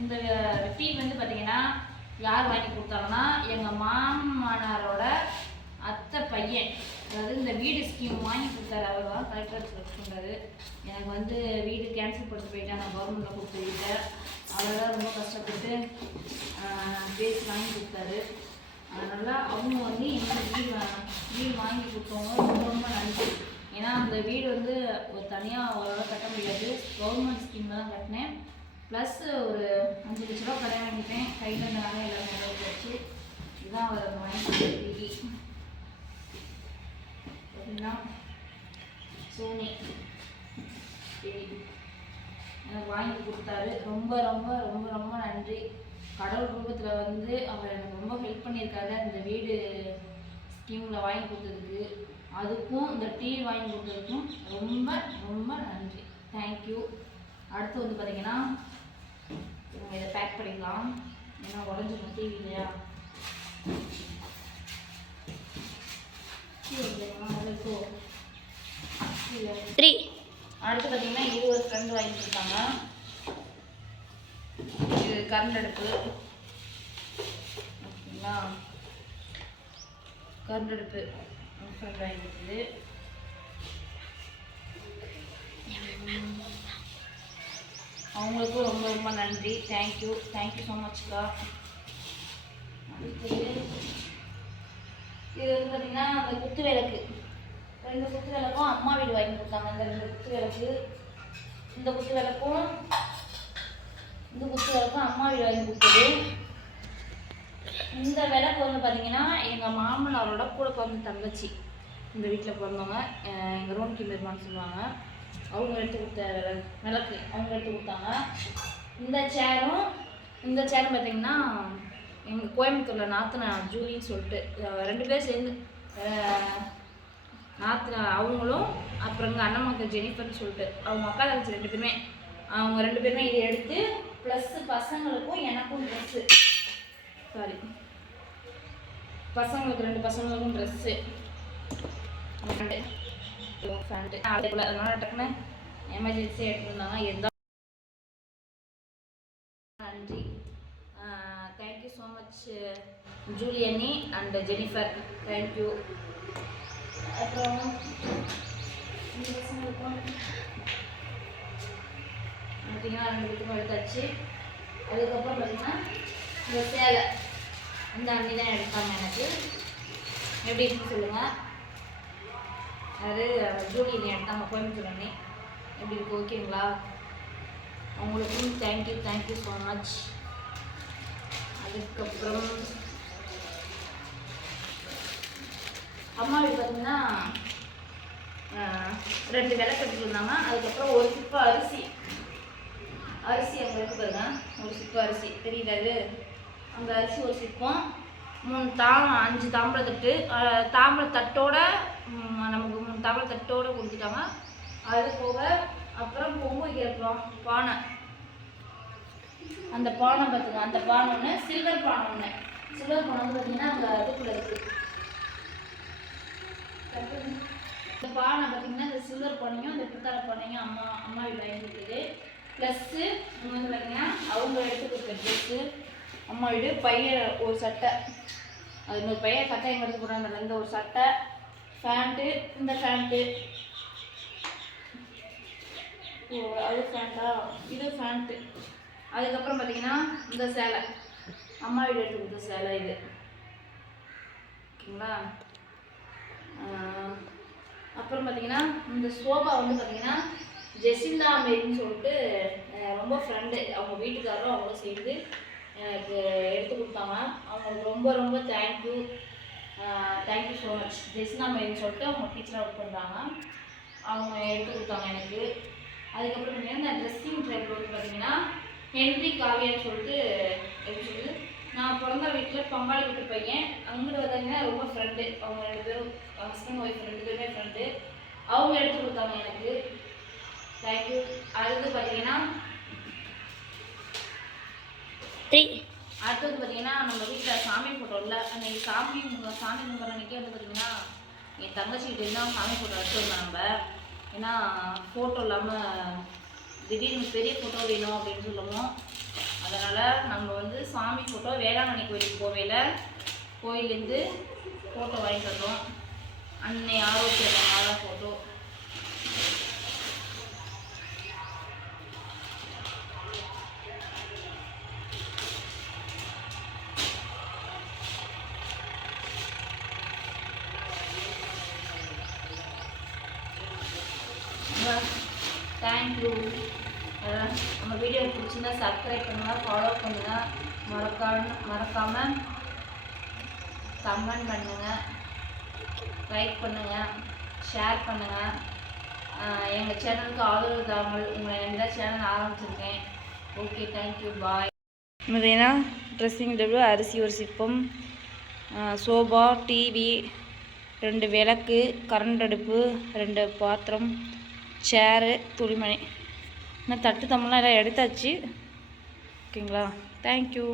இந்த டீ வந்து பார்த்தீங்கன்னா யார் வாங்கி கொடுத்தாங்கன்னா எங்கள் மாமனாரோட அத்தை பையன். அதாவது இந்த வீடு ஸ்கீம் வாங்கி கொடுத்தாரு. அவர் தான் கலெக்டர் ஒர்க் பண்ணுறாரு. எனக்கு வந்து வீடு கேன்சல் பண்ணிட்டு போயிட்டேன். நான் கவர்மெண்ட்டில் கொடுத்து வீட்டேன். அவர் தான் ரொம்ப கஷ்டப்பட்டு பேசி வாங்கி கொடுத்தாரு. அதனால் அவங்க வந்து எங்களுக்கு வீடு வாங்கி கொடுத்தவங்க ரொம்ப ரொம்ப நன்றி. ஏன்னா அந்த வீடு வந்து ஒரு தனியாக அவ்வளோவா கட்ட முடியாது. கவர்மெண்ட் ஸ்கீமில் தான் கட்டினேன். ப்ளஸ் ஒரு 5 லட்ச ரூபா கடன் வாங்கிட்டேன். கையில் இந்த நாங்கள் எல்லாமே வச்சு இதுதான் அவர் வாங்கி கொடுத்தது. அப்படின்னா சோனி எனக்கு வாங்கி கொடுத்தாரு. ரொம்ப ரொம்ப ரொம்ப ரொம்ப நன்றி. கடவுள் ரூபத்தில் வந்து அவர் எனக்கு ரொம்ப ஹெல்ப் பண்ணியிருக்காரு. அந்த வீடு ஸ்கீமில் வாங்கி கொடுத்ததுக்கு, அதுக்கும் இந்த டீ வாங்கி கொடுத்ததுக்கும் ரொம்ப ரொம்ப நன்றி. தேங்க்யூ. அடுத்து வந்து பார்த்தீங்கன்னா இதை பேக் பண்ணிக்கலாம். ஏன்னா உடஞ்சிடும் டிவி இல்லையா. அடுத்து பார்த்தீங்கன்னா இது ஒரு ஃப்ரெண்டு வாங்கி கொடுத்தாங்க. இது கரண்ட் அடுப்பு. ஓகேங்களா, கரண்ட் அடுப்பு ஃப்ரெண்ட் வாங்கி கொடுத்தது. அவங்களுக்கும் ரொம்ப ரொம்ப நன்றி. தேங்க்யூ ஸோ மச்க்கா. இது வந்து பார்த்தீங்கன்னா அந்த குத்து விளக்கு, 2 குத்து விளக்கும் அம்மா வீடு வாங்கி கொடுத்தாங்க. அந்த 2 குத்து விளக்கு, இந்த குத்து விளக்கும் இந்த குத்து விளக்கும் அம்மா வீடு வாங்கி கொடுத்தது. இந்த விளக்கு வந்து பார்த்தீங்கன்னா எங்கள் மாமனாரோட கூட பிறந்த தங்கச்சி, இந்த வீட்டில் பிறந்தவங்க, எங்கள் ரோன்கி பெருமான்னு சொல்லுவாங்க. அவங்க எடுத்து கொடுத்த விளக்கு அவங்க எடுத்து கொடுத்தாங்க. இந்த சேரும் பார்த்தீங்கன்னா எங்கள் கோயம்புத்தூரில் நாத்தனா ஜூலின்னு சொல்லிட்டு 2 பேர் சேர்ந்து நாத்தனா அவங்களும், அப்புறம் எங்கள் அண்ணன் மக்கள் ஜெனிஃபர்னு சொல்லிட்டு அவங்க அக்கா தங்கச்சி 2 பேருமே, அவங்க 2 பேருமே இதை எடுத்து ப்ளஸ் பசங்களுக்கும் எனக்கும் ட்ரெஸ்ஸு, சாரி பசங்களுக்கு 2 பசங்களுக்கும் ட்ரெஸ்ஸு ஃபேண்ட்டு அதனால டக்குன்னு எமர்ஜென்சியாக எடுத்துருந்தாங்க. எந்த நன்றி. தேங்க்யூ ஸோ மச் ஜூலி அண்ணி அண்ட் ஜெனிஃபர். தேங்க்யூ. அப்புறம் இந்த பசங்களுக்கும் பார்த்தீங்கன்னா 2 பேருக்கும் எடுத்தாச்சு. அதுக்கப்புறம் பார்த்தீங்கன்னா இந்த சேலை இந்த அண்ணி தான் எடுத்தாங்க. எனக்கு எப்படி இருக்குன்னு சொல்லுங்கள். அது ஜூலி அண்ணி எடுத்தாங்க, கோயம்புத்தூர் அண்ணி. எப்படி இருக்கு, ஓகேங்களா? அவங்களுக்கும் தேங்க்யூ ஸோ மச். அதுக்கப்புறம் அம்மா வீடு பார்த்தீங்கன்னா 2 விளக்கு எடுத்துருந்தாங்க. அதுக்கப்புறம் ஒரு சிப்பு அரிசி அங்கே இருக்கு பாருங்க. ஒரு சிப்பு அரிசி தெரியுது. அந்த அரிசி ஒரு சிப்பம், 5 தாம்பழத்தட்டு, தாம்பழத்தட்டோட நமக்கு 3 தாம்பழத்தட்டோட கொடுத்துட்டாங்க. அது போக அப்புறம் பொங்கு வைக்கிறோம் பானை. அந்த பானை பார்த்துங்க, அந்த பானை ஒன்று, சில்வர் பானை ஒன்று. சில்வர் பானை வந்து பார்த்தீங்கன்னா அந்த அதுக்குள்ள இருக்குது. இந்த பானை பார்த்தீங்கன்னா இந்த சில்வர் பானையும் இந்த பித்தளை பானையும் அம்மா வீடு வாங்கி கொடுத்தது. ப்ளஸ்ஸு வந்து பார்த்தீங்கன்னா அவங்க எடுத்து கொடுத்த ட்ரெஸ்ஸு அம்மா வீடு. பையன் ஒரு சட்டை, அது இன்னொரு பையன் சட்டை எங்கே எடுத்து போடுறாங்க. இந்த ஒரு சட்டை, ஃபேண்ட்டு, இந்த ஃபேண்ட்டு, அது ஃபேண்ட்டா, இது ஃபேண்ட்டு. அதுக்கப்புறம் பார்த்தீங்கன்னா இந்த சேலை அம்மா வீடு எடுத்து கொடுத்த சேலை இது, ஓகேங்களா? அப்புறம் பார்த்தீங்கன்னா இந்த சோபா வந்து பார்த்தீங்கன்னா ஜெசிந்தா மேரின்னு சொல்லிட்டு ரொம்ப ஃப்ரெண்டு, அவங்க வீட்டுக்காரரும் அவங்களும் சேர்ந்து எனக்கு எடுத்து கொடுத்தாங்க. அவங்களுக்கு ரொம்ப ரொம்ப தேங்க்யூ ஸோ மச். ஜெசிந்தா மேரின்னு சொல்லிட்டு அவங்க டீச்சராக ஒர்க் பண்ணுறாங்க. அவங்க எடுத்து கொடுத்தாங்க எனக்கு. அதுக்கப்புறம் பார்த்தீங்கன்னா இந்த ட்ரெஸ்ஸிங் டேபிள் வந்து பார்த்தீங்கன்னா ஹென்ரி காவியான்னு சொல்லிட்டு, எப்படி சொல்லுது, நான் பிறந்த வீட்டில் பங்காளி வீட்டு பையன். அங்கிட்டு பார்த்தீங்கன்னா ரொம்ப ஃப்ரெண்டு, அவங்க 2 பேரும் ஹஸ்பண்ட் ஒய்ஃப் 2 பேருமே ஃப்ரெண்டு. அவங்க எடுத்து கொடுத்தாங்க எனக்கு. தேங்க்யூ. அடுத்து பார்த்தீங்கன்னா அடுத்தது பார்த்தீங்கன்னா நம்ம வீட்டில் சாமி ஃபோட்டோ இல்லை, அன்றைக்கி சாமி கும்பிட்ற அன்றைக்கி வந்து பார்த்தீங்கன்னா என் தங்கச்சிக்கிட்ட இருந்தால் சாமி ஃபோட்டோ எடுத்துருந்தோம் நம்ம. ஏன்னா ஃபோட்டோ இல்லாமல் திடீர்னு பெரிய ஃபோட்டோ வேணும் அப்படின்னு சொல்லுவோம். அதனால் நம்ம வந்து சாமி ஃபோட்டோ வேளாங்கண்ணி கோயிலுக்கு போவேல கோயிலேருந்து ஃபோட்டோ வாங்கிட்டு வந்தோம். அன்னை ஆரோக்கியமான ஃபோட்டோ. தேங்க்யூ. நம்ம வீடியோ பிடிச்சிருந்தா சப்ஸ்கிரைப் பண்ணுங்கள், ஃபாலோ பண்ணுங்கள், மறக்காமல் கமெண்ட் பண்ணுங்கள், லைக் பண்ணுங்கள், ஷேர் பண்ணுங்கள். எங்கள் சேனலுக்கு ஆதரவு தாமல் உங்களை எந்த சேனல் ஆரம்பிச்சிருக்கேன். ஓகே, தேங்க்யூ, பாய். பார்த்தீங்கன்னா ட்ரெஸ்ஸிங் டேபிள், அரிசி ஒரு சிப்பம், சோபா, டிவி, 2 விளக்கு, கரண்ட் அடுப்பு, 2 பாத்திரம், சேரு, துணிமணி. இன்னும் தட்டு தம்பெல்லாம் எல்லாம் எடுத்தாச்சு. ஓகேங்களா? தேங்க்யூ.